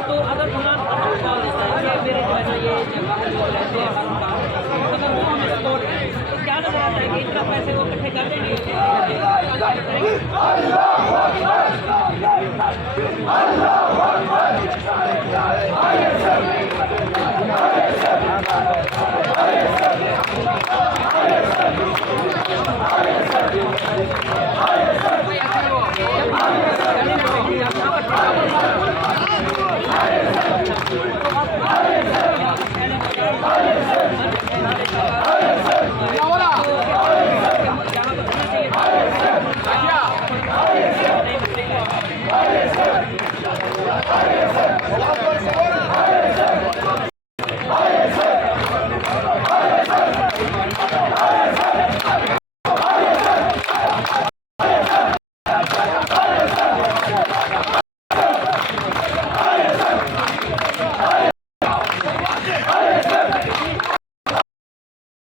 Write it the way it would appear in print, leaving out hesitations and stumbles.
तो अगर इमरान मेरे जो है ना ये रहते हैं तो क्या नजर आता है कि इतना पैसे वो इकट्ठे कर देंगे